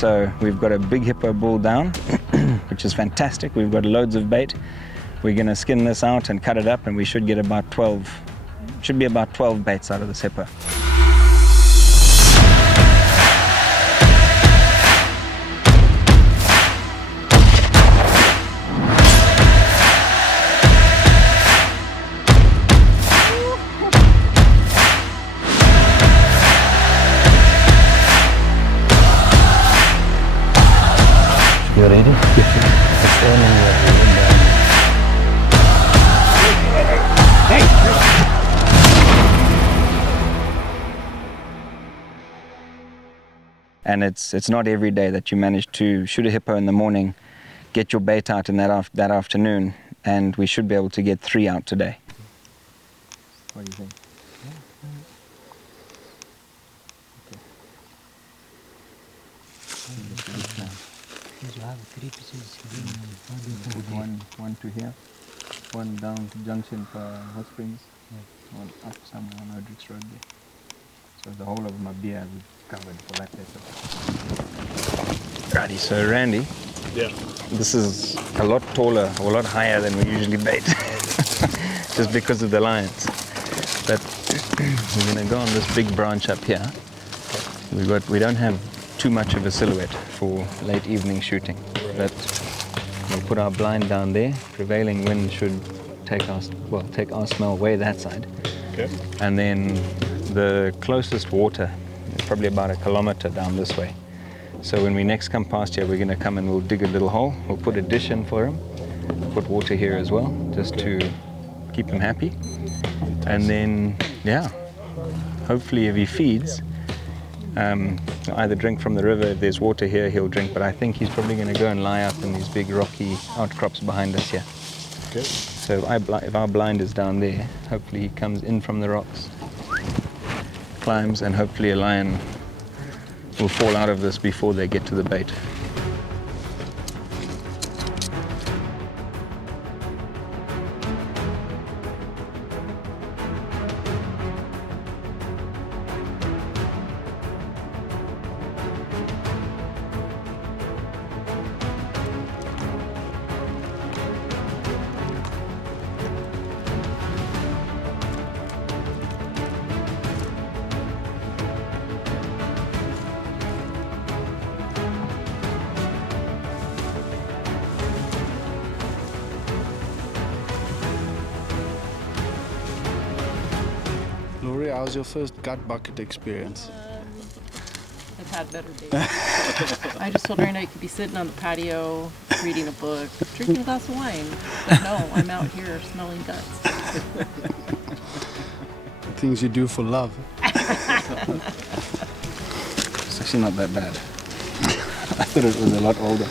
So we've got a big hippo bull down, which is fantastic. We've got loads of bait. We're going to skin this out and cut it up, and we should get about 12 baits out of this hippo. You ready? It's aiming your aim down. Hey! And it's not every day that you manage to shoot a hippo in the morning, get your bait out in that afternoon, and we should be able to get 3 out today. What do you think? One to here, one down to junction for Hot Springs, one up somewhere on Rodrigues Road there. So the whole of Mabia we've covered for that episode. Righty, so Randy, this is a lot taller, or a lot higher than we usually bait, just because of the lions. But we're going to go on this big branch up here. We don't have too much of a silhouette for late evening shooting, but we'll put our blind down there. Prevailing wind should take our smell way that side. Okay. And then the closest water is probably about 1 kilometer down this way. So when we next come past here, we're going to come and we'll dig a little hole. We'll put a dish in for him, put water here as well, just to keep him happy. And then, hopefully if he feeds, he'll either drink from the river. If there's water here, he'll drink, but I think he's probably going to go and lie up in these big rocky outcrops behind us here. Okay. So if our blind is down there, hopefully he comes in from the rocks, climbs, and hopefully a lion will fall out of this before they get to the bait. Lauri, how was your first gut bucket experience? I've had better days. I just told Raina I could be sitting on the patio, reading a book, drinking a glass of wine. But no, I'm out here smelling guts. Things you do for love. It's actually not that bad. I thought it was a lot older.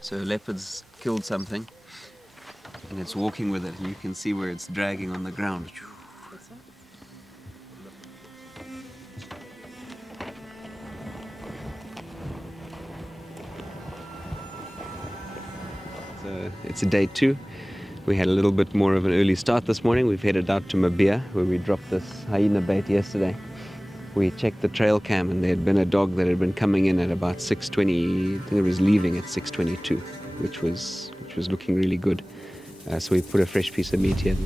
So Leopard's killed something and it's walking with it, and you can see where it's dragging on the ground. So it's a day 2. We had a little bit more of an early start this morning. We've headed out to Mabia, where we dropped this hyena bait yesterday. We checked the trail cam, and there had been a dog that had been coming in at about 6:20. I think it was leaving at 6:22, which was looking really good. So we put a fresh piece of meat here.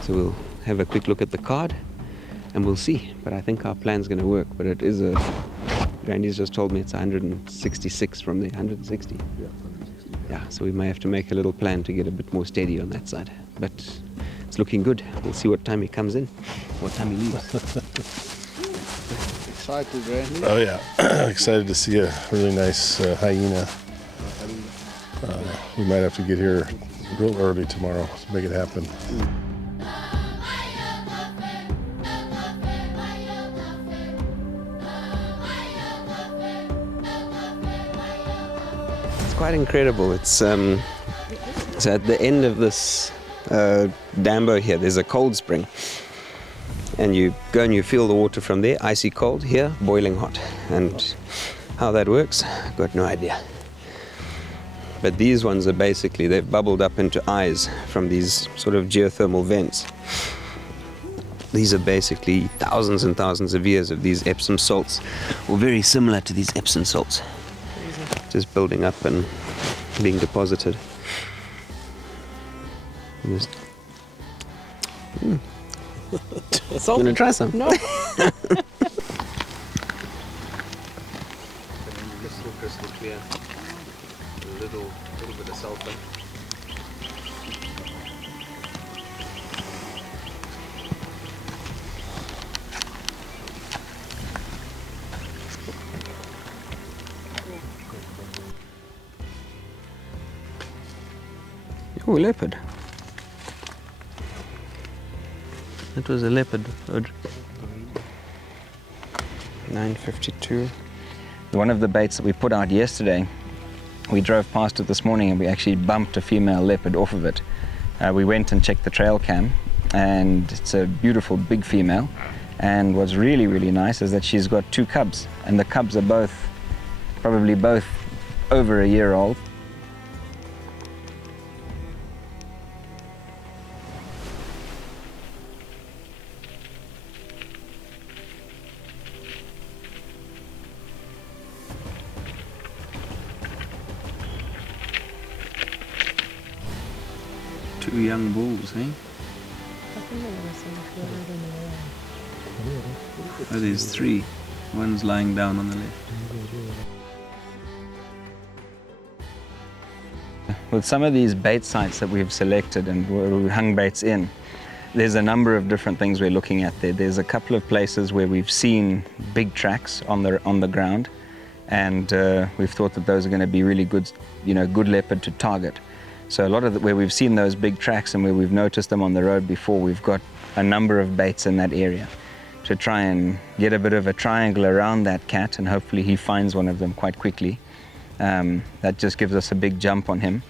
So we'll have a quick look at the card, and we'll see. But I think our plan's going to work. But it is Randy's just told me it's 166 from there. 160. Yeah, so we may have to make a little plan to get a bit more steady on that side. But it's looking good. We'll see what time he comes in, what time he leaves. Excited, Randy? Oh yeah, excited to see a really nice hyena. We might have to get here real early tomorrow to make it happen. It's quite incredible. It's so at the end of this dambo here, there's a cold spring. And you go and you feel the water from there, icy cold, here, boiling hot. And how that works, I've got no idea. But these ones are basically, they've bubbled up into eyes from these sort of geothermal vents. These are basically thousands and thousands of years of these Epsom salts, or very similar to these Epsom salts. Just building up and being deposited. Just, So, you want to try some? no. Crystal clear. A little bit of sulfur. Oh, leopard. That was a leopard. 952. One of the baits that we put out yesterday, we drove past it this morning and we actually bumped a female leopard off of it. We went and checked the trail cam, and it's a beautiful big female. And what's really, really nice is that she's got 2 cubs, and the cubs are probably both over a year old. Two young bulls, eh? Oh, there's 3. One's lying down on the left. With some of these bait sites that we've selected and we hung baits in, there's a number of different things we're looking at there. There's a couple of places where we've seen big tracks on the ground, and we've thought that those are going to be really good, good leopard to target. So a lot of where we've seen those big tracks and where we've noticed them on the road before, we've got a number of baits in that area to try and get a bit of a triangle around that cat, and hopefully he finds one of them quite quickly. That just gives us a big jump on him.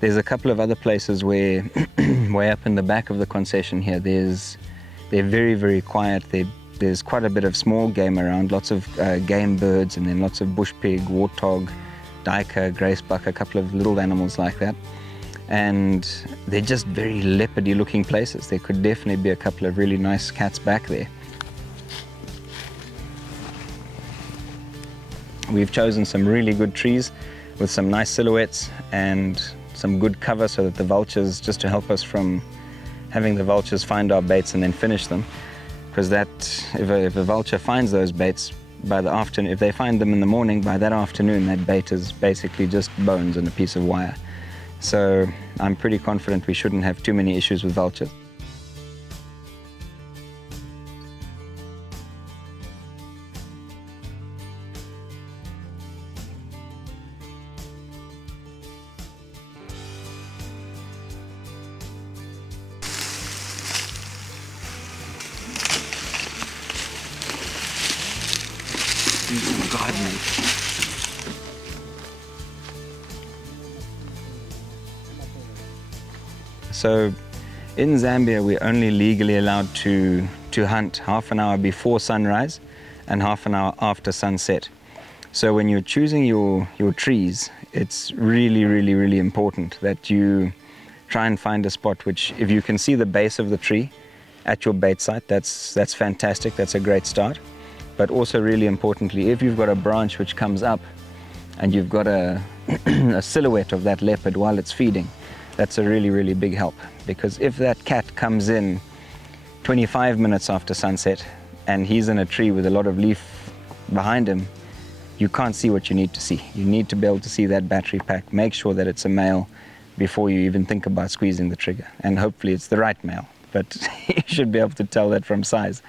There's a couple of other places where, way up in the back of the concession here, they're very, very quiet. There's quite a bit of small game around, lots of game birds, and then lots of bush pig, warthog, duiker, gracebuck, a couple of little animals like that. And they're just very leopardy looking places. There could definitely be a couple of really nice cats back there. We've chosen some really good trees with some nice silhouettes and some good cover so that the vultures, just to help us from having the vultures find our baits and then finish them. Because that, if a vulture finds those baits by the afternoon, if they find them in the morning, by that afternoon that bait is basically just bones and a piece of wire. So I'm pretty confident we shouldn't have too many issues with vultures. Gardening. So in Zambia, we're only legally allowed to hunt half an hour before sunrise and half an hour after sunset. So when you're choosing your trees, it's really, really, really important that you try and find a spot which, if you can see the base of the tree at your bait site, that's fantastic, that's a great start. But also really importantly, if you've got a branch which comes up and you've got a, a silhouette of that leopard while it's feeding, that's a really, really big help. Because if that cat comes in 25 minutes after sunset and he's in a tree with a lot of leaf behind him, you can't see what you need to see. You need to be able to see that battery pack, make sure that it's a male before you even think about squeezing the trigger. And hopefully it's the right male. but you should be able to tell that from size.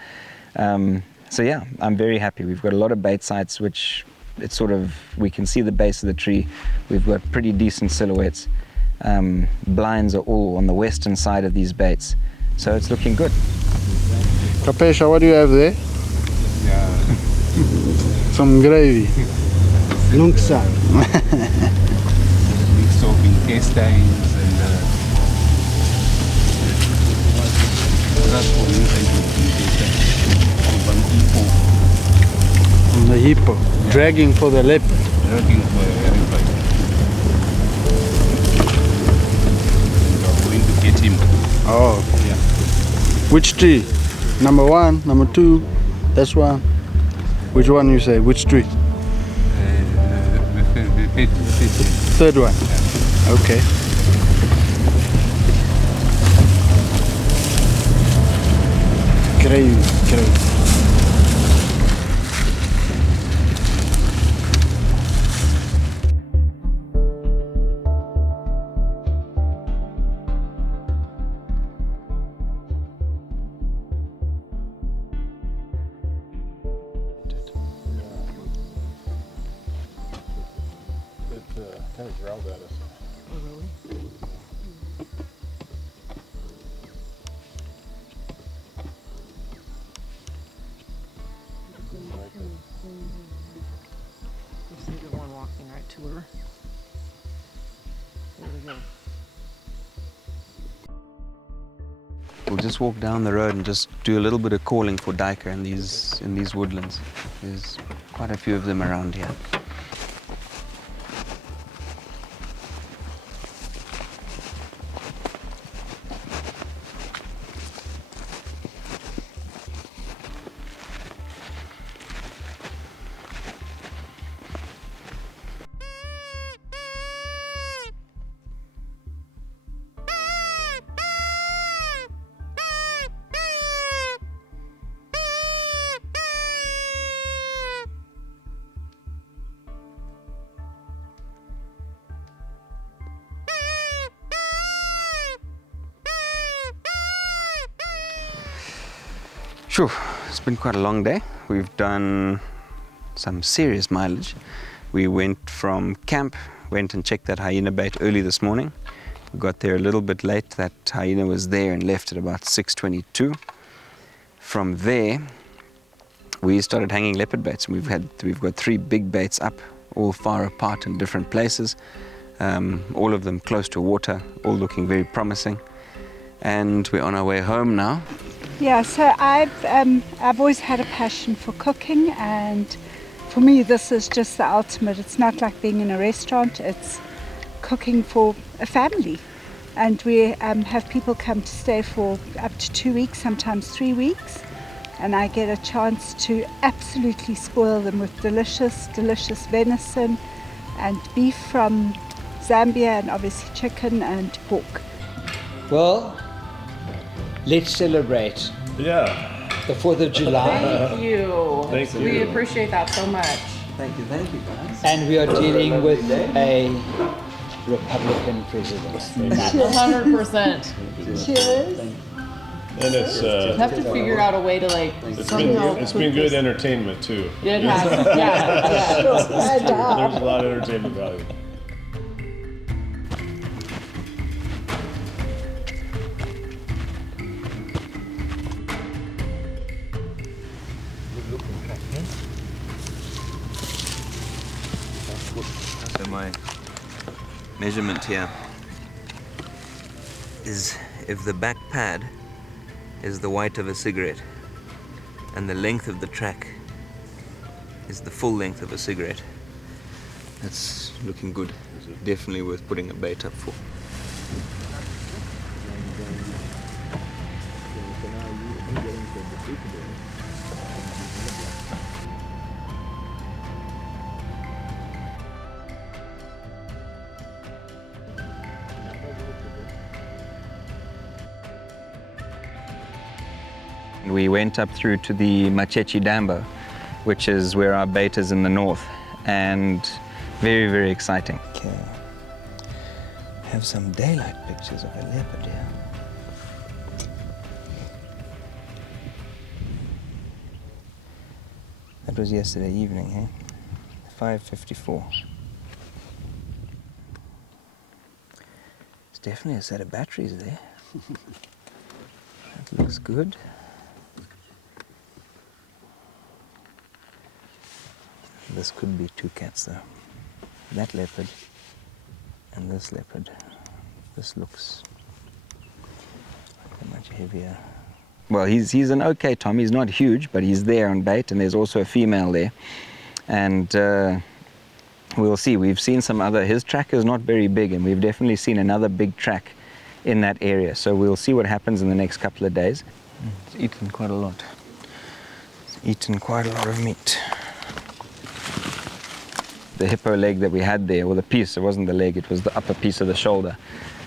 So yeah, I'm very happy. We've got a lot of bait sites, which it's sort of, we can see the base of the tree. We've got pretty decent silhouettes. Blinds are all on the western side of these baits, so it's looking good. Kapesha, what do you have there? Some gravy. Lunksa. Mixed up intestines and that's what we On the hippo. Dragging for the leopard. dragging for everybody. We are going to get him. Oh. Yeah. Which tree? Number 1, number 2, that's one. Which one you say? Which tree? The Third one. Okay. Great. Kind of growled at us. You see the one walking right to her. There we go. We'll just walk down the road and just do a little bit of calling for duiker in these woodlands. There's quite a few of them around here. Phew, it's been quite a long day. We've done some serious mileage. We went from camp, went and checked that hyena bait early this morning. We got there a little bit late. That hyena was there and left at about 6:22. From there, we started hanging leopard baits. We've got 3 big baits up, all far apart in different places. All of them close to water, all looking very promising. And we're on our way home now. Yeah, so I've always had a passion for cooking, and for me this is just the ultimate. It's not like being in a restaurant, it's cooking for a family. And we have people come to stay for up to 2 weeks, sometimes 3 weeks, and I get a chance to absolutely spoil them with delicious venison and beef from Zambia, and obviously chicken and pork. Well, let's celebrate Yeah. the 4th of July. Thank you. Thank We you. appreciate that so much. Thank you guys. And we are dealing with a Republican president. 100%. Cheers. And it's Have to figure out a way to like somehow. it's been good entertainment too. It has. Yeah. There's a lot of entertainment value. So my measurement here is, if the back pad is the white of a cigarette and the length of the track is the full length of a cigarette, that's looking good. Definitely worth putting a bait up for. We went up through to the Machechi Dambo, which is where our bait is in the north, and very, very exciting. Okay. Have some daylight pictures of a leopard here. That was yesterday evening, eh? 5:54. There's definitely a set of batteries there. That looks good. This could be two cats though. That leopard and this leopard. This looks much heavier. Well, he's an okay Tom. He's not huge, but he's there on bait, and there's also a female there. And we'll see. We've seen some other. His track is not very big, and we've definitely seen another big track in that area. So we'll see what happens in the next couple of days. It's eaten quite a lot. It's eaten quite a lot of meat. The hippo leg that we had there, or the piece, it wasn't the leg, it was the upper piece of the shoulder.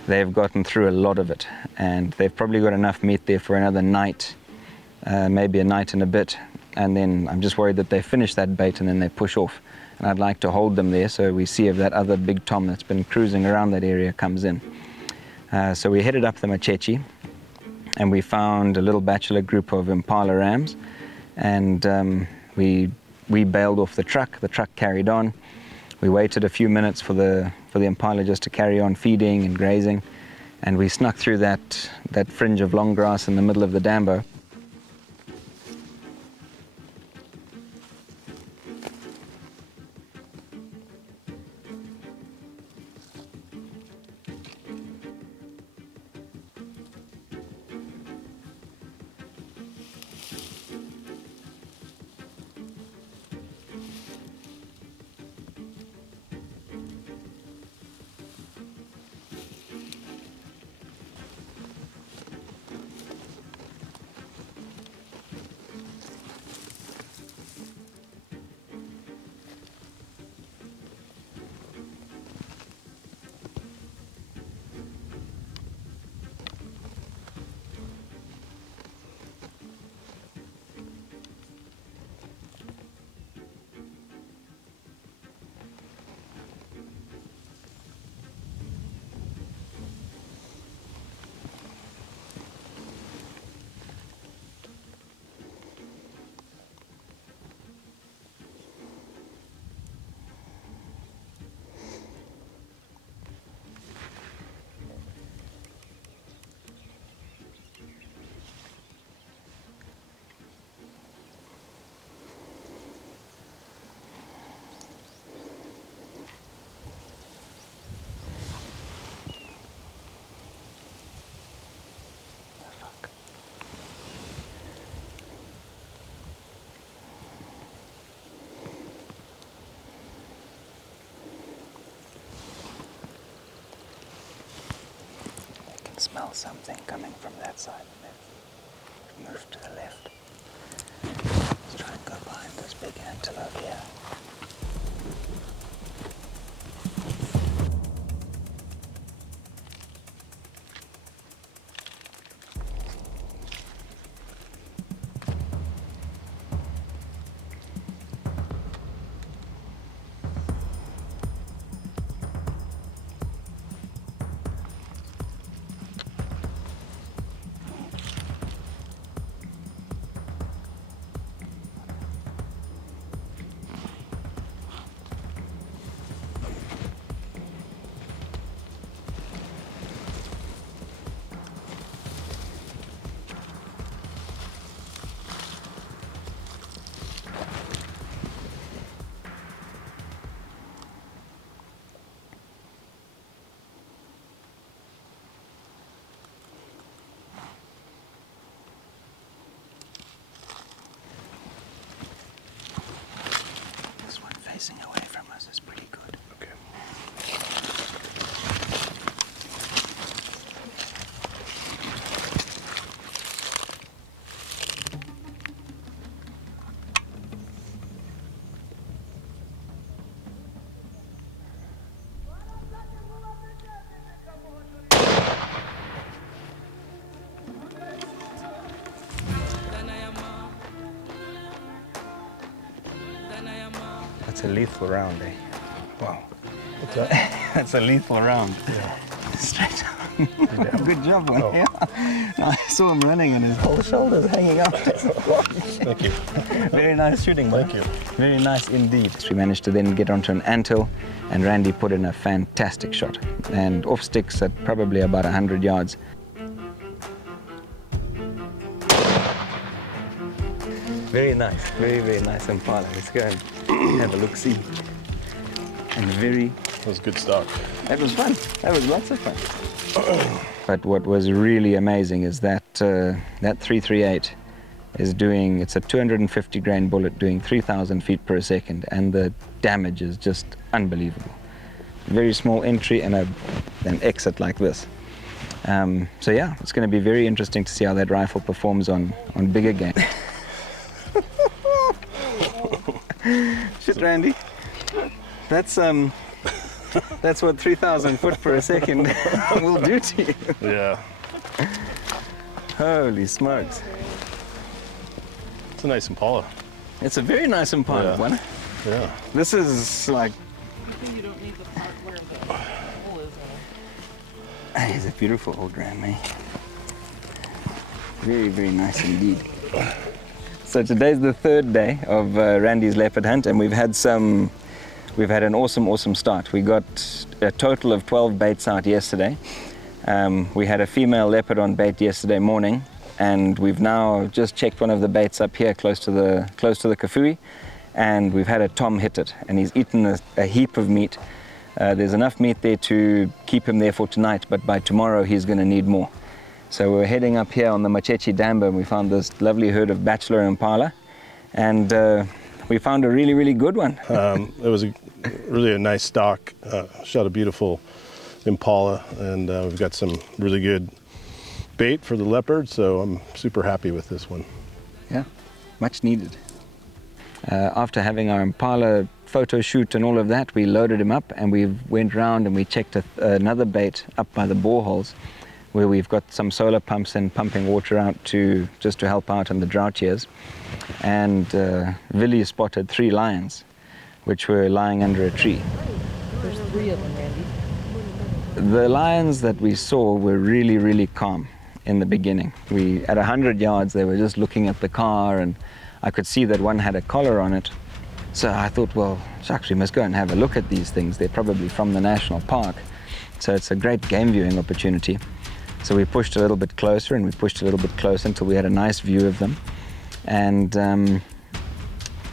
They've gotten through a lot of it, and they've probably got enough meat there for another night, maybe a night and a bit. And then I'm just worried that they finish that bait and then they push off. And I'd like to hold them there so we see if that other big tom that's been cruising around that area comes in. So we headed up the Machechi, and we found a little bachelor group of Impala rams, and we bailed off the truck. The truck carried on. We waited a few minutes for the Impala just to carry on feeding and grazing, and we snuck through that fringe of long grass in the middle of the dambo. Smell something coming from that side. Move to the left. Let's try and go behind this big antelope here. Facing away from us is pretty good. Okay. That's a lethal round, eh? Wow. That's a lethal round. Yeah. Straight up. Good job, man. Yeah. I saw him running and his whole shoulders hanging out. Thank you. Very nice shooting, man. Thank you. Very nice indeed. We managed to then get onto an anthill, and Randy put in a fantastic shot. And off sticks at probably about 100 yards. Very nice, very nice Impala. Let's go and have a look-see. And very... That was good stock. That was fun. That was lots of fun. But what was really amazing is that that 338 is doing, it's a 250 grain bullet doing 3,000 feet per second, and the damage is just unbelievable. Very small entry and an exit like this. So yeah, it's going to be very interesting to see how that rifle performs on bigger game. Shit, Randy. That's what 3,000 foot per second will do to you. Yeah. Holy smokes. It's a nice Impala. It's a very nice Impala, Yeah. one. Yeah. This is like... You don't need the part where the hole is in it. He's a beautiful old ram, eh? Very nice indeed. So today's the third day of Randy's leopard hunt, and we've had an awesome start. We got a total of 12 baits out yesterday. We had a female leopard on bait yesterday morning, and we've now just checked one of the baits up here close to the kafui, and we've had a tom hit it, and he's eaten a heap of meat. There's enough meat there to keep him there for tonight, but by tomorrow he's going to need more. So we're heading up here on the Machechi Dambo, and we found this lovely herd of bachelor Impala, and we found a really good one. It was really a nice stock. Shot a beautiful Impala, and we've got some really good bait for the leopard, so I'm super happy with this one. Yeah, much needed. After having our Impala photo shoot and all of that, we loaded him up and we went round and we checked another bait up by the boreholes, where we've got some solar pumps and pumping water out just to help out in the drought years. And Villy spotted 3 lions, which were lying under a tree. There's 3 of them, Randy. The lions that we saw were really calm in the beginning. At 100 yards, they were just looking at the car, and I could see that one had a collar on it. So I thought, well, shucks, we must go and have a look at these things. They're probably from the national park. So it's a great game viewing opportunity. So we pushed a little bit closer, and we pushed a little bit closer until we had a nice view of them. And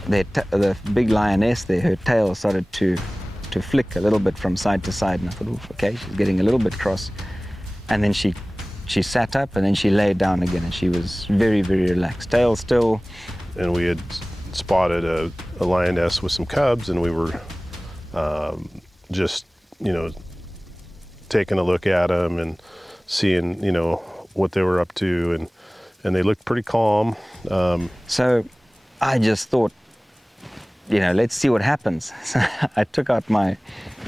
the big lioness there, her tail started to flick a little bit from side to side, and I thought, "Oof, okay, she's getting a little bit cross." And then she sat up, and then she lay down again, and she was very relaxed, tail still. And we had spotted a lioness with some cubs, and we were just, taking a look at them and seeing, what they were up to, and they looked pretty calm. So I just thought, let's see what happens. So I took out I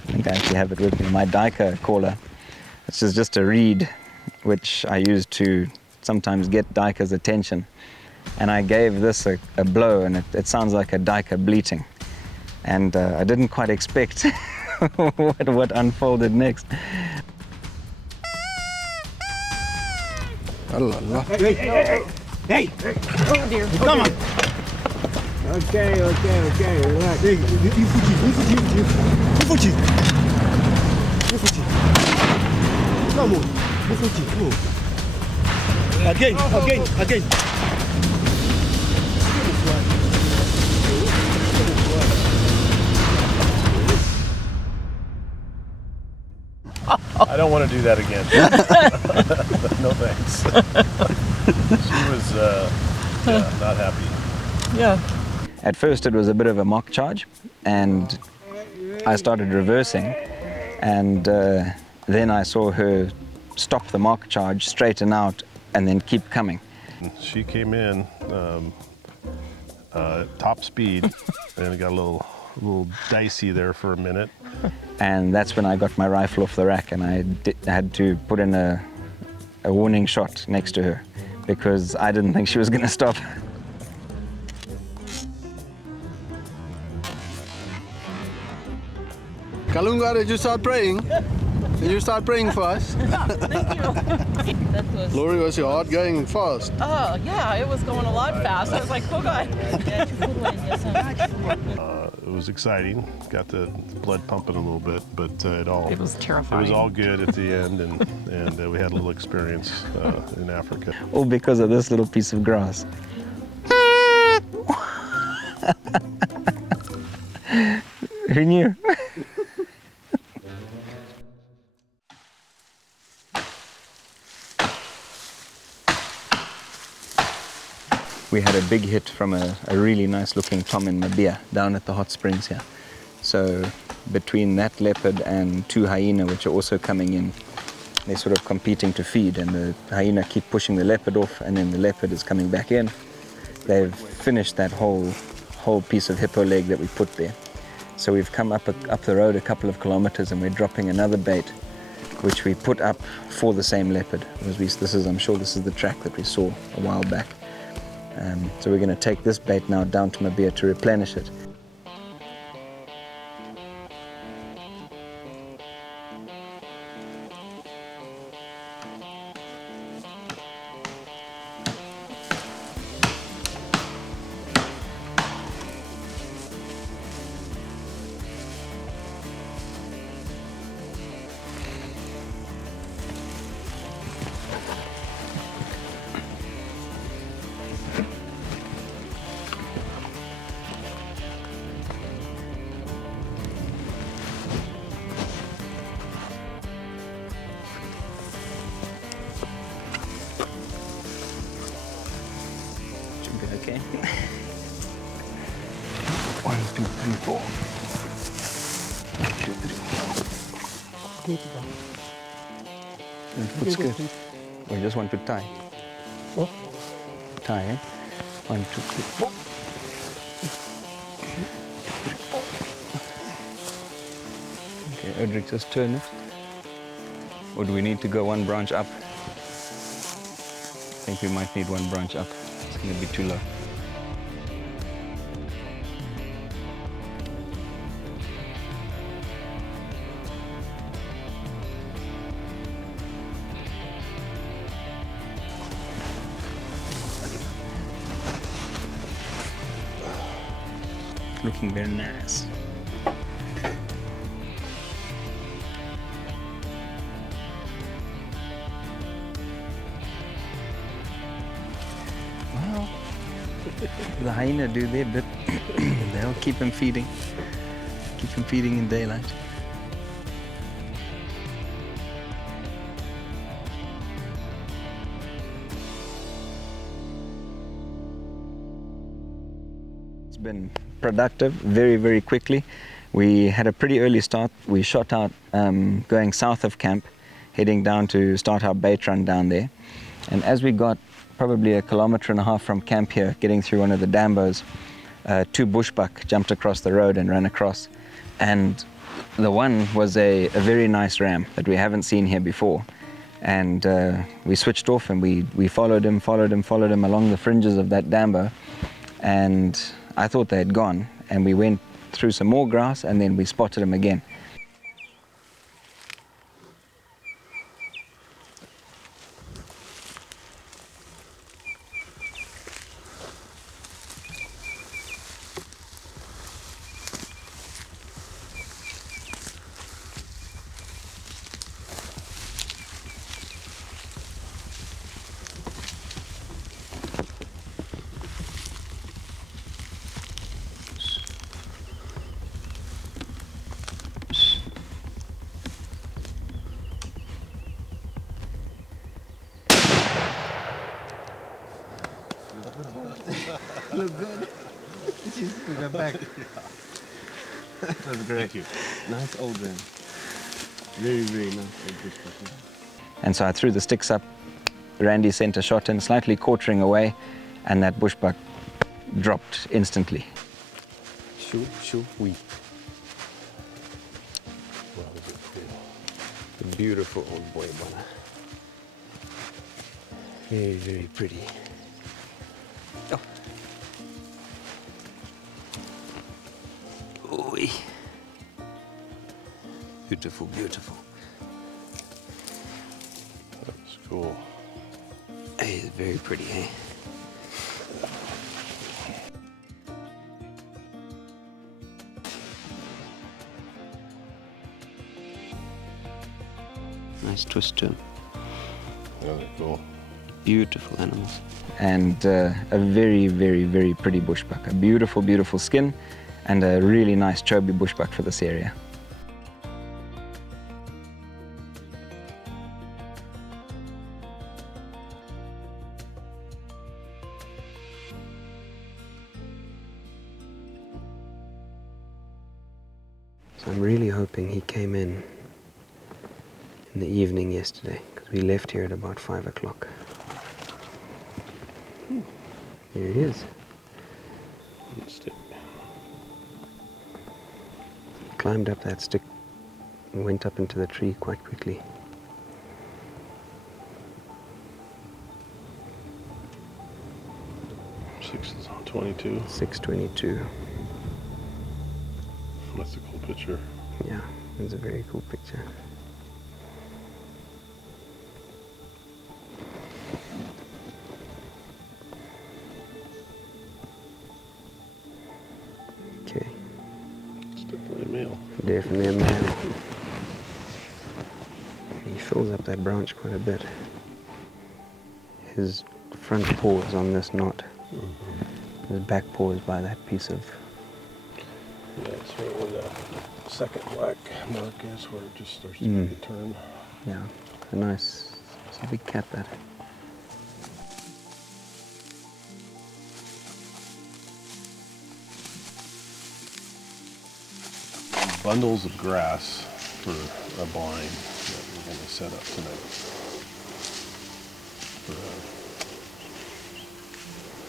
think I actually have it with me, my duiker caller, which is just a reed which I use to sometimes get duiker's attention. And I gave this a blow, and it sounds like a duiker bleating. And I didn't quite expect what unfolded next. Hey! Oh dear. Come on! Okay, relax. Hey, Fuji. Come on, Fuji, come on. Again. I don't want to do that again. No thanks. She was not happy. Yeah. At first it was a bit of a mock charge, and I started reversing, and then I saw her stop the mock charge, straighten out, and then keep coming. She came in top speed, and it got a little dicey there for a minute. And that's when I got my rifle off the rack, and I had to put in a warning shot next to her, because I didn't think she was going to stop. Kalunga, did you start praying? Can you start praying for us? Thank you. That was. Lauri, was your heart going fast? Oh yeah, it was going a lot fast. I was like, oh god. It was exciting. Got the blood pumping a little bit, but It was terrifying. It was all good at the end, and we had a little experience in Africa. All because of this little piece of grass. Who knew? We had a big hit from a really nice looking tom in Mabia down at the hot springs here. So between that leopard and 2 hyena, which are also coming in, they're sort of competing to feed, and the hyena keep pushing the leopard off, and then the leopard is coming back in. They've finished that whole piece of hippo leg that we put there. So we've come up the road a couple of kilometers, and we're dropping another bait, which we put up for the same leopard. I'm sure this is the track that we saw a while back. So we're going to take this bait now down to Mabia to replenish it. Okay. 1, 2, 3, 4. 1, 2, 3, 4. Foot's good. We just want to tie. Tie, eh? 1, 2, 3, 4. Okay, Edric, just turn it. Or do we need to go one branch up? I think we might need one branch up. It's going to be too low. Looking very nice. Well, the hyena do their bit. They'll keep him feeding. Keep him feeding in daylight. It's been productive very, very quickly. We had a pretty early start. We shot out going south of camp, heading down to start our bait run down there. And as we got probably 1.5 kilometers from camp here, getting through one of the dambos, 2 bushbuck jumped across the road and ran across. And the one was a very nice ram that we haven't seen here before. And we switched off and we followed him along the fringes of that dambo. And I thought they had gone, and we went through some more grass, and then we spotted him again. Look good. We're back. That's great. Thank you. Nice old ram. Very, very nice old bushbuck. And so I threw the sticks up. Randy sent a shot in, slightly quartering away, and that bushbuck dropped instantly. Shoo, wee. Wow, a beautiful old boy, Bona. Very, very pretty. Oh. Ooh. Beautiful, beautiful. Cool. Hey, it's very pretty, eh? Nice twist to him. Yeah, they're cool. Beautiful animals. And a very, very, very pretty bushbuck. A beautiful, beautiful skin and a really nice chubby bushbuck for this area. So I'm really hoping he came in the evening yesterday, because we left here at about 5 o'clock. Here he is. Stick. Climbed up that stick and went up into the tree quite quickly. Six is on 22. 6:22. That's a cool picture. Yeah, it's a very cool picture. Okay. It's definitely a male. Definitely a male. He fills up that branch quite a bit. His front paw is on this knot. His back paw is by that piece of... Yeah, it's right where the second black mark is, where it just starts to make a turn. Yeah, a nice, it's a big cat that. Bundles of grass for a blind that we're going to set up tonight. For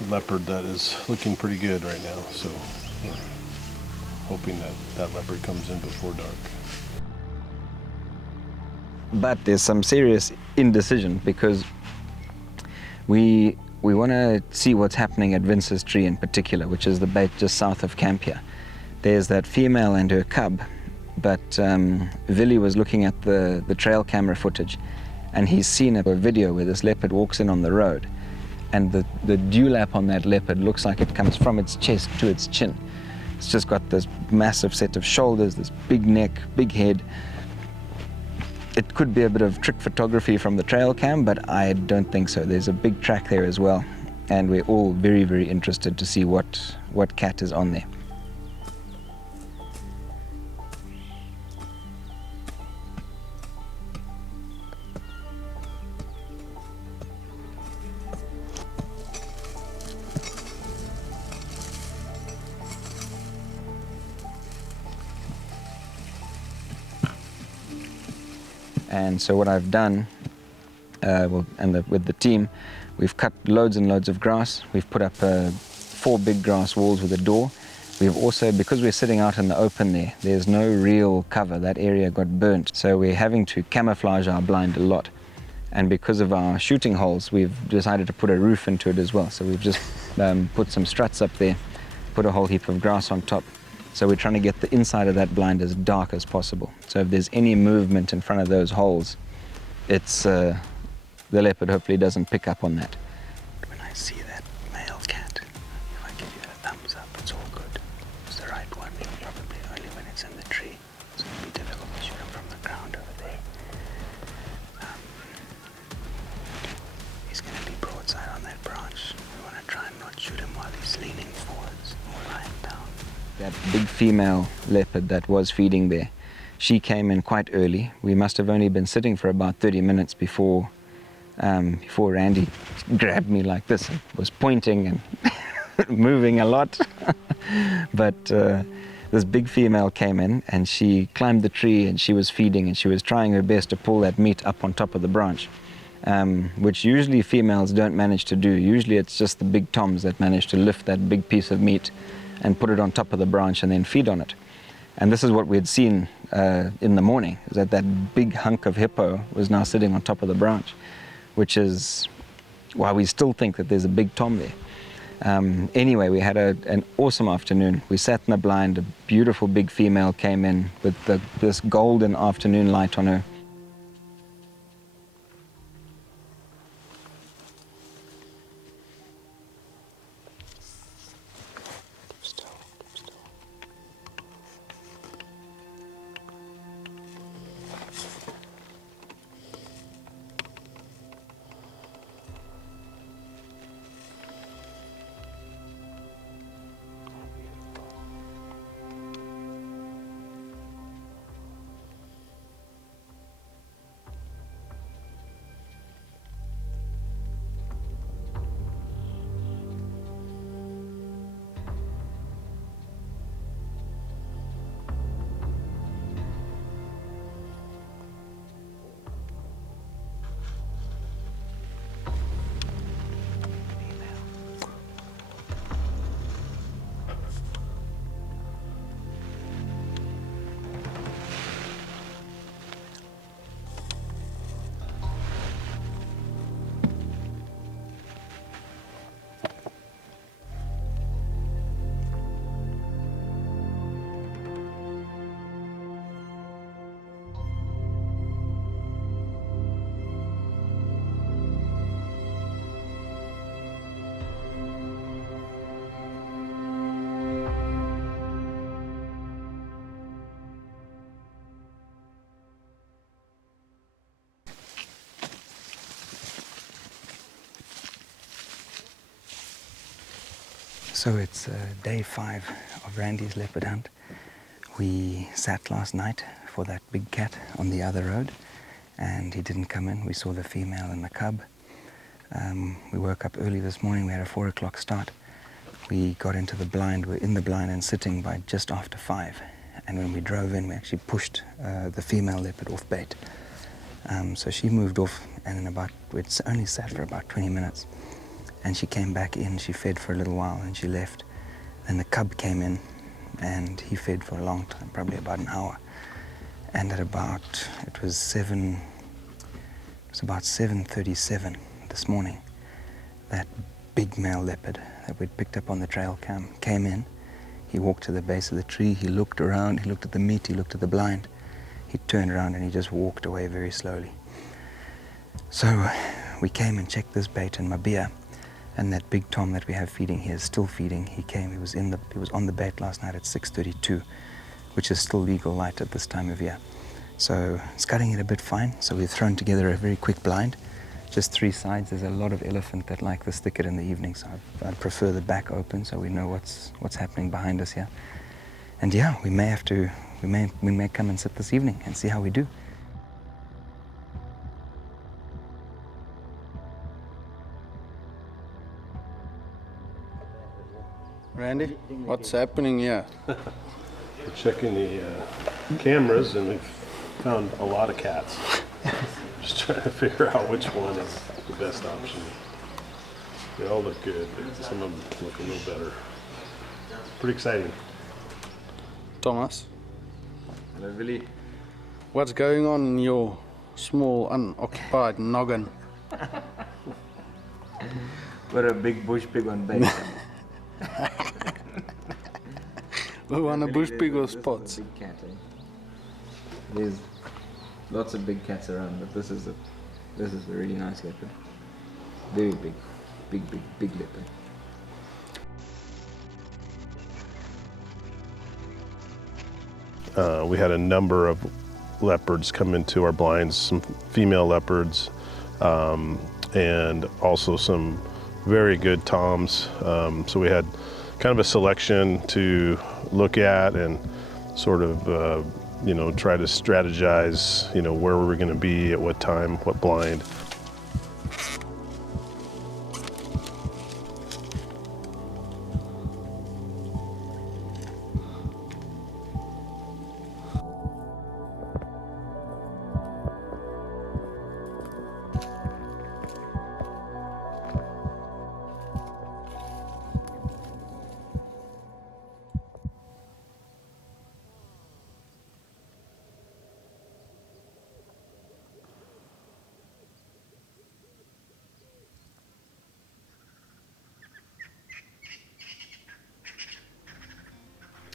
a leopard that is looking pretty good right now, so hoping that that leopard comes in before dark. But there's some serious indecision because we want to see what's happening at Vince's tree in particular, which is the bait just south of camp here. There's that female and her cub, but Villy was looking at the trail camera footage and he's seen a video where this leopard walks in on the road, and the dewlap on that leopard looks like it comes from its chest to its chin. It's just got this massive set of shoulders, this big neck, big head. It could be a bit of trick photography from the trail cam, but I don't think so. There's a big track there as well, and we're all very, very interested to see what cat is on there. And so what I've done, with the team, we've cut loads and loads of grass. We've put up 4 big grass walls with a door. We've also, because we're sitting out in the open there's no real cover. That area got burnt. So we're having to camouflage our blind a lot. And because of our shooting holes, we've decided to put a roof into it as well. So we've just put some struts up there, put a whole heap of grass on top. So we're trying to get the inside of that blind as dark as possible. So if there's any movement in front of those holes, it's the leopard hopefully doesn't pick up on that. When I see that male cat, if I give you a thumbs up, it's all good. It's the right one, probably only when it's in the tree. So it'll be difficult to shoot him from the ground over there. He's going to be broadside on that branch. We want to try and not shoot him while he's leaning forwards or lying down. That big female leopard that was feeding there, she came in quite early. We must have only been sitting for about 30 minutes before Randy grabbed me like this and was pointing and moving a lot. But this big female came in and she climbed the tree and she was feeding and she was trying her best to pull that meat up on top of the branch, which usually females don't manage to do. Usually it's just the big toms that manage to lift that big piece of meat and put it on top of the branch and then feed on it. And this is what we had seen in the morning, is that big hunk of hippo was now sitting on top of the branch, which is why we still think that there's a big tom there. Anyway, we had an awesome afternoon. We sat in the blind, a beautiful big female came in with this golden afternoon light on her. So it's day 5 of Randy's leopard hunt. We sat last night for that big cat on the other road, and he didn't come in. We saw the female and the cub. We woke up early this morning. We had a 4 o'clock start. We got into the blind. We're in the blind and sitting by just after 5. And when we drove in, we actually pushed the female leopard off bait. So she moved off, and in it's only sat for about 20 minutes. And she came back in, she fed for a little while, and she left. Then the cub came in, and he fed for a long time, probably about an hour. And at about 7:37 this morning, that big male leopard that we'd picked up on the trail cam came in. He walked to the base of the tree, he looked around, he looked at the meat, he looked at the blind. He turned around and he just walked away very slowly. So we came and checked this bait in Mabia, and that big tom that we have feeding here is still feeding. He came, he was on the bait last night at 6:32, which is still legal light at this time of year. So it's cutting it a bit fine, so we've thrown together a very quick blind. Just 3 sides. There's a lot of elephant that like this thicket in the evening, so I'd prefer the back open so we know what's happening behind us here. And yeah, we may come and sit this evening and see how we do. Randy, what's happening here? We're checking the cameras, and we've found a lot of cats. Just trying to figure out which one is the best option. They all look good, but some of them look a little better. Pretty exciting. Thomas, Hello, Billy. what's going on in your small unoccupied noggin? What a big bush pig on bait. We want a bush pig or spots? Big cat, eh? There's lots of big cats around, but this is a really nice leopard. Very big leopard. We had a number of leopards come into our blinds, some female leopards, and also some very good toms. So we had kind of a selection to look at and sort of, try to strategize, where we were going to be at what time, what blind.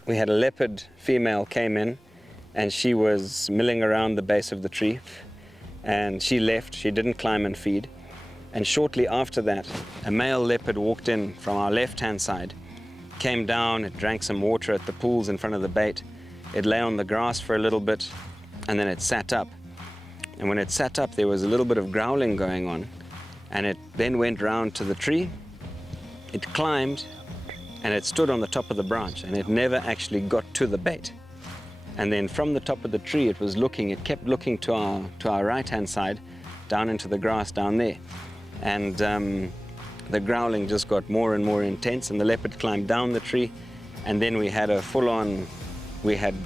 We had a leopard female came in, and she was milling around the base of the tree, and she left. She didn't climb and feed. And shortly after that, a male leopard walked in from our left-hand side, came down, it drank some water at the pools in front of the bait. It lay on the grass for a little bit, and then it sat up. And when it sat up, there was a little bit of growling going on, and it then went round to the tree. It climbed, and it stood on the top of the branch, and it never actually got to the bait. And then from the top of the tree, it kept looking to our right-hand side, down into the grass down there. And the growling just got more and more intense, and the leopard climbed down the tree, and then we had we had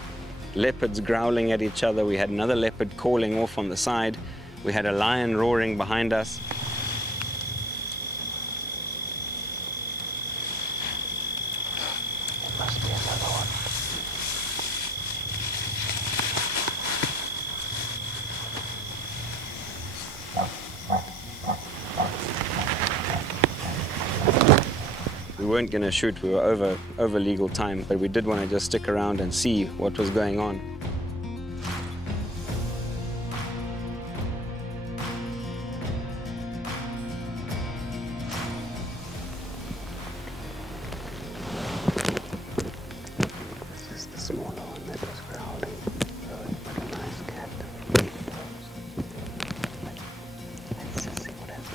leopards growling at each other, we had another leopard calling off on the side, we had a lion roaring behind us. We weren't going to shoot, we were over legal time, but we did want to just stick around and see what was going on. This is the smaller one that was growling. What a nice cat. Let's just see what happens.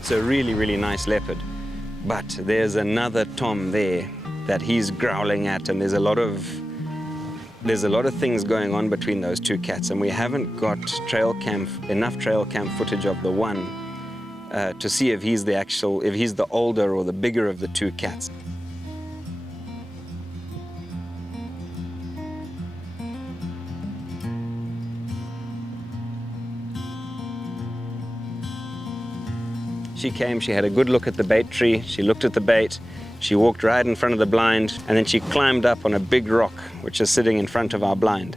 it's a really, really nice leopard. But there's another tom there that he's growling at, and there's a lot of things going on between those two cats, and we haven't got enough trail cam footage of the one to see if he's the older or the bigger of the two cats. She came, she had a good look at the bait tree, she looked at the bait, she walked right in front of the blind, and then she climbed up on a big rock, which is sitting in front of our blind.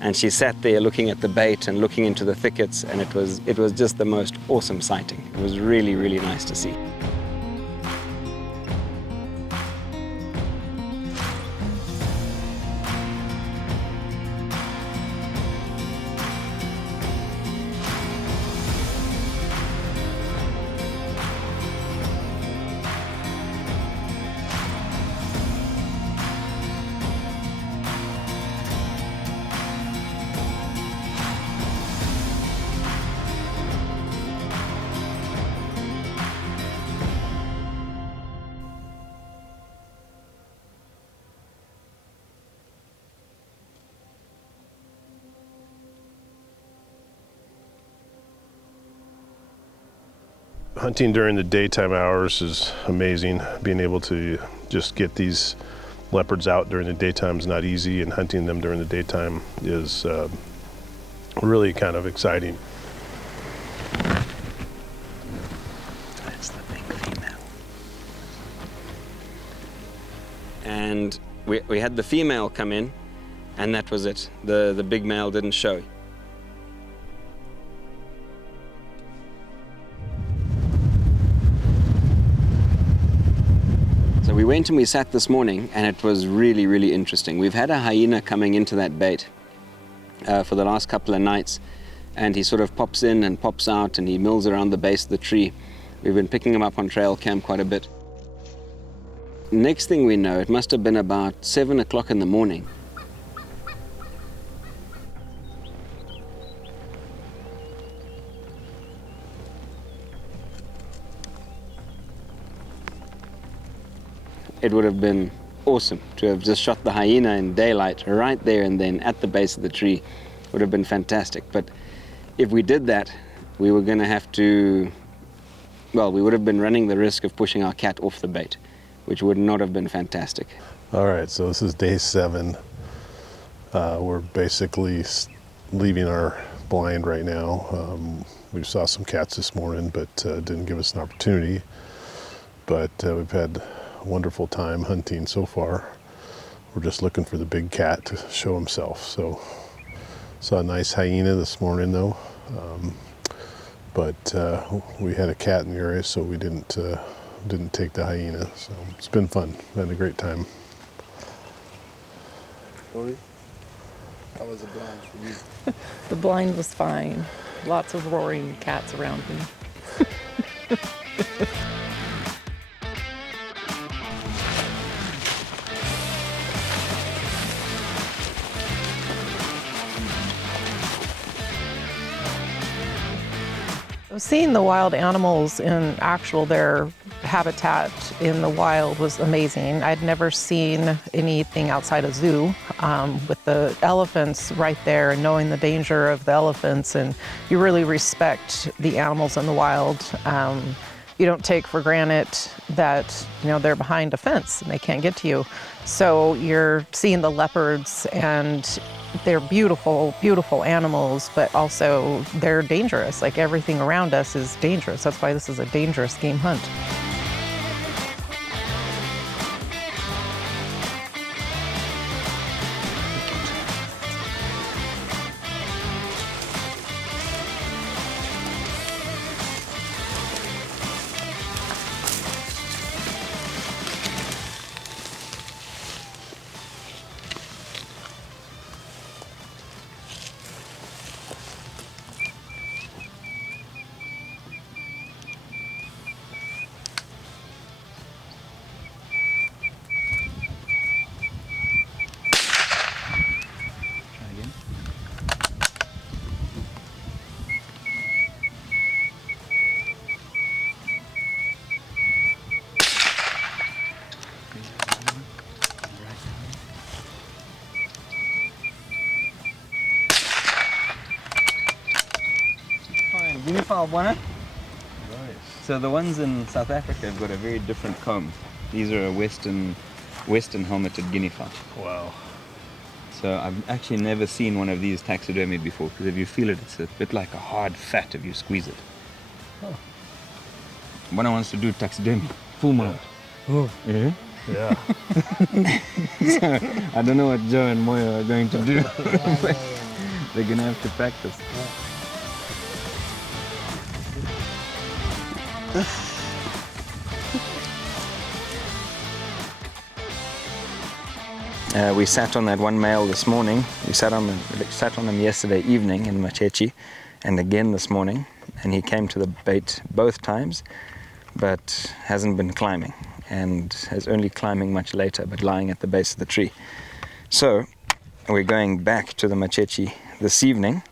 And she sat there looking at the bait and looking into the thickets, and it was just the most awesome sighting. It was really, really nice to see. Hunting during the daytime hours is amazing. Being able to just get these leopards out during the daytime is not easy, and hunting them during the daytime is really kind of exciting. That's the big female. And we had the female come in, and that was it. The big male didn't show. So we went and we sat this morning, and it was really, really interesting. We've had a hyena coming into that bait for the last couple of nights, and he sort of pops in and pops out, and he mills around the base of the tree. We've been picking him up on trail cam quite a bit. Next thing we know, it must have been about 7 o'clock in the morning. It would have been awesome to have just shot the hyena in daylight right there and then at the base of the tree. It would have been fantastic. But if we did that, we were going to have to, well, we would have been running the risk of pushing our cat off the bait, which would not have been fantastic. All right, so this is day 7. We're basically leaving our blind right now. We saw some cats this morning, but didn't give us an opportunity. But we've had a wonderful time hunting so far. We're just looking for the big cat to show himself. So saw a nice hyena this morning though, but we had a cat in the area, so we didn't take the hyena. So it's been fun. Had a great time. Lauri, how was the blind for you? The blind was fine. Lots of roaring cats around me. Seeing the wild animals in their habitat in the wild was amazing. I'd never seen anything outside a zoo with the elephants right there, and knowing the danger of the elephants, and you really respect the animals in the wild. You don't take for granted that they're behind a fence and they can't get to you. So you're seeing the leopards, and they're beautiful, beautiful animals, but also they're dangerous. Like everything around us is dangerous. That's why this is a dangerous game hunt. guinea fowl, bwana. So the ones in South Africa have got a very different comb. These are a western helmeted guinea fowl. Wow. So I've actually never seen one of these taxidermied before, because if you feel it, it's a bit like a hard fat if you squeeze it. Oh. One wants to do taxidermy, full mount. Oh. Yeah. Yeah. So, I don't know what Joe and Moyo are going to do. But they're going to have to practice. We sat on that one male this morning. We sat on him yesterday evening in Machechi, and again this morning. And he came to the bait both times, but hasn't been climbing, and is only climbing much later, but lying at the base of the tree. So we're going back to the Machechi this evening,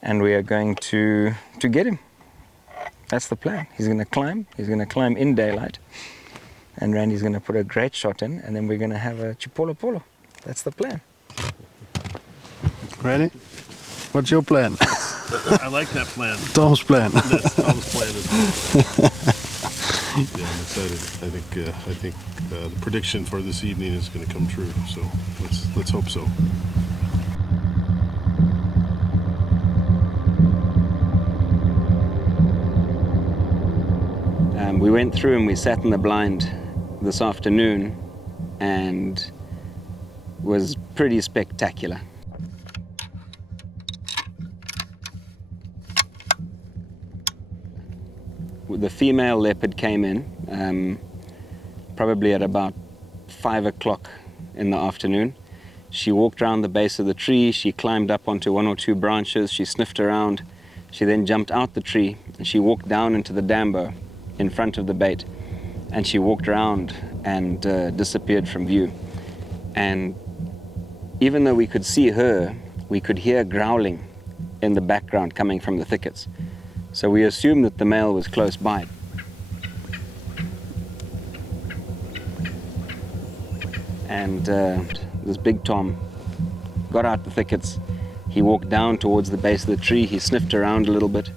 and we are going to get him. That's the plan. He's going to climb. He's going to climb in daylight. And Randy's going to put a great shot in, and then we're going to have a chipolo polo. That's the plan. Ready? What's your plan? I like that plan. Tom's plan. That's Tom's plan as well. Yeah, I'm excited. I think the prediction for this evening is going to come true. So let's hope so. We went through and we sat in the blind this afternoon, and was pretty spectacular. The female leopard came in probably at about 5 o'clock in the afternoon. She walked around the base of the tree, she climbed up onto 1 or 2 branches, she sniffed around, she then jumped out the tree, and she walked down into the dambo in front of the bait, and she walked around and disappeared from view. And even though we could see her, we could hear growling in the background coming from the thickets. So we assumed that the male was close by. And this big Tom got out the thickets. He walked down towards the base of the tree. He sniffed around a little bit.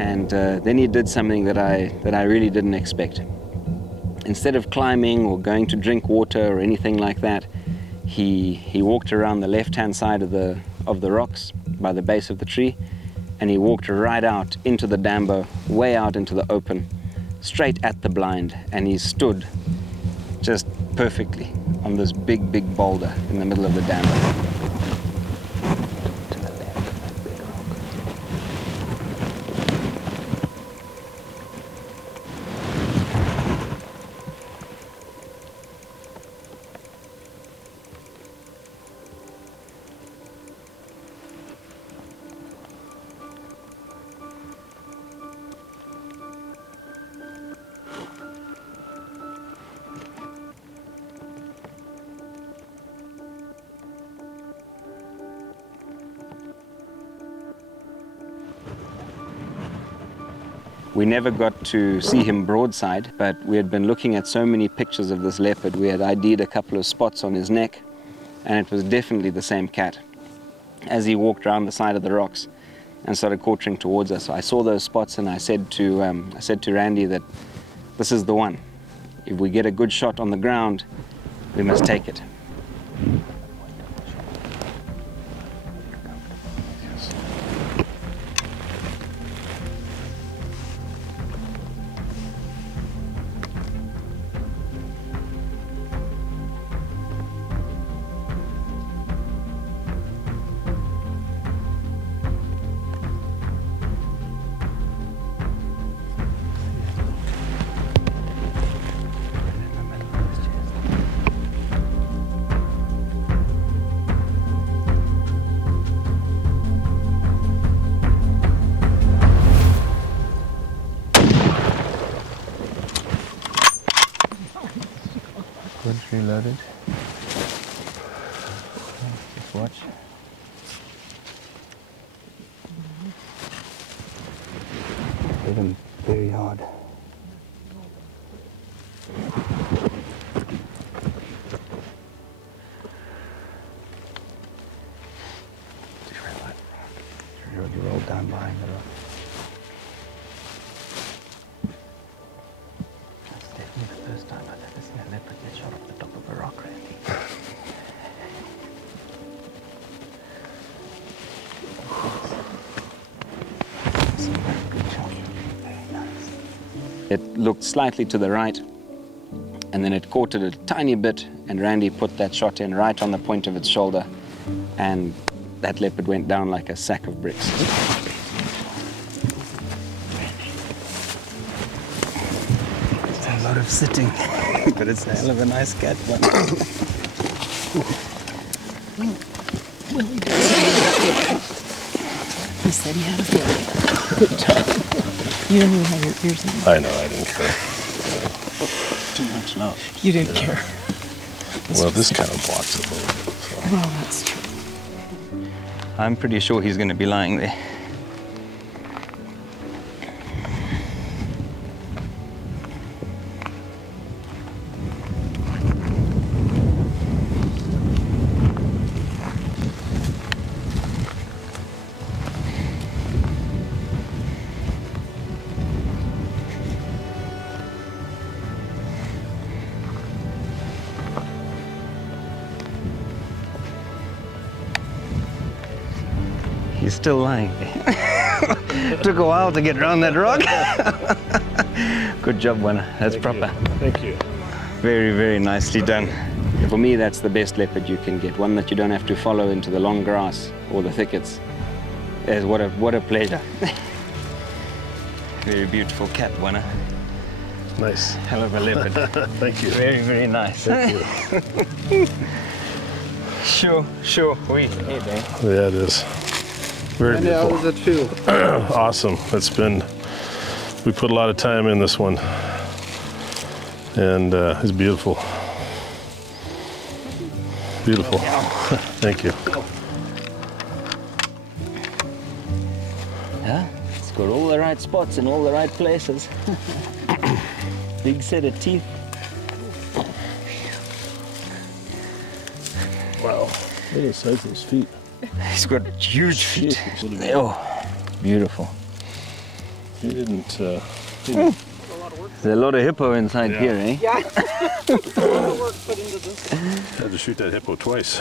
And then he did something that I really didn't expect. Instead of climbing or going to drink water or anything like that, he walked around the left-hand side of the rocks by the base of the tree, and he walked right out into the dambo, way out into the open, straight at the blind, and he stood just perfectly on this big boulder in the middle of the dambo. We never got to see him broadside, but we had been looking at so many pictures of this leopard. We had ID'd a couple of spots on his neck, and it was definitely the same cat. As he walked around the side of the rocks and started quartering towards us, I saw those spots, and I said to Randy that this is the one. If we get a good shot on the ground, we must take it. loaded. Just watch. Hit him very hard. You roll down behind the rock. That's definitely the first time I've ever seen a leopard get shot off the top of a rock, Randy. Good shot. Very nice. It looked slightly to the right, and then it caught it a tiny bit, and Randy put that shot in right on the point of its shoulder, and that leopard went down like a sack of bricks. It's a lot of sitting, but it's a hell of a nice cat one. He said he had a feeling. Good job. You don't even have your ears in. I know, I didn't care. Too much love. You didn't care. Well, this kind of blocks it a little bit. So. Well, that's true. I'm pretty sure he's going to be lying there. He's still lying. Took a while to get around that rock. Good job, Winner. That's proper. Thank you. Very, very nicely done. For me, that's the best leopard you can get, one that you don't have to follow into the long grass or the thickets. What a pleasure. Very beautiful cat, Winner. Nice. Hell of a leopard. Thank you. Very, very nice. Thank you. Sure. Oui. Hey, there. Yeah, it is. Very And how beautiful. does it feel? Awesome. We put a lot of time in this one. And it's beautiful. Beautiful. Thank you. Yeah, it's got all the right spots in all the right places. Big set of teeth. Wow. Look at the size of those feet. He's got huge feet. Shit. Oh, beautiful. You didn't. There's a lot of hippo inside here, eh? Yeah. Had to shoot that hippo twice.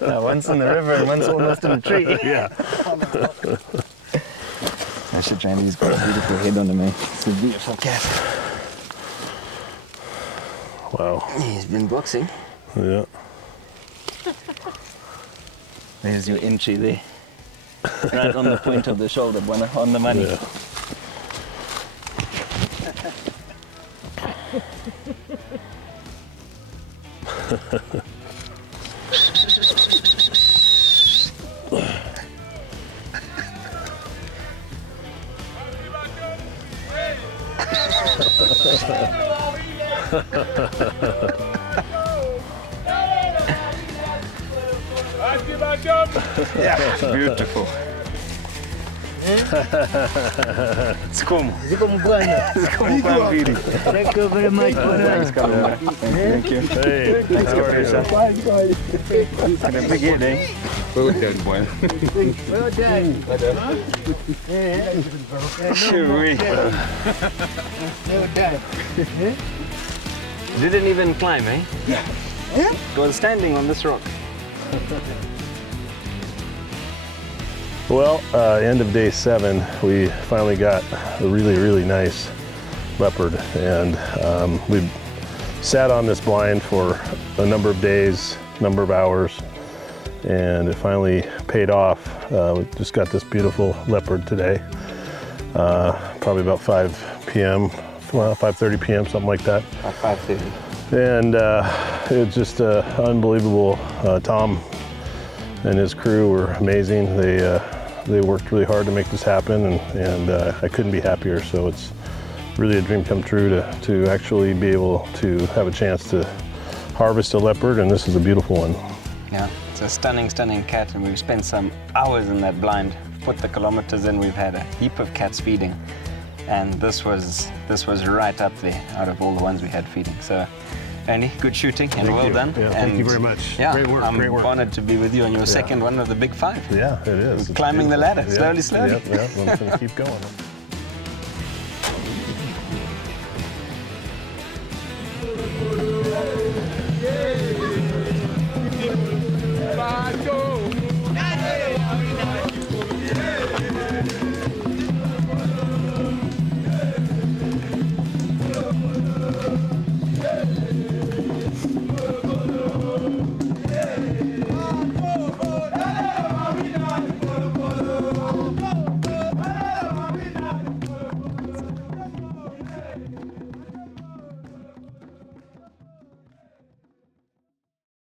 Once in the river and once almost in a tree. Yeah. I should try and he's got a beautiful head on him, eh? It's a beautiful cat. Wow. He's been boxing. Yeah. There's your entry there. Right on the point of the shoulder, on the money. Yeah. Yeah, beautiful. Scomo. Scomo Bambiri. Thank you very much. Thank you. Hey, Thanks, how are you? It's a big head, eh? Well done, boy. Well done. Sure. Didn't even climb, eh? It was standing on this rock. Well, end of day 7, we finally got a really, really nice leopard, and we sat on this blind for a number of days, number of hours, and it finally paid off. We just got this beautiful leopard today, probably about 5 p.m., well, 5:30 p.m., something like that. About 5:30. And it's just unbelievable. Tom and his crew were amazing. They worked really hard to make this happen, and I couldn't be happier. So it's really a dream come true to actually be able to have a chance to harvest a leopard, and this is a beautiful one. Yeah, it's a stunning, stunning cat, and we've spent some hours in that blind. Put the kilometers in, we've had a heap of cats feeding, and this was right up there out of all the ones we had feeding. So, Andy, good shooting and well done. Yeah, thank you very much. Yeah, great work. I'm great work. honored to be with you on your second one of the big 5. Yeah, it is. Climbing the ladder, slowly, slowly. Yeah, I'm going to keep going.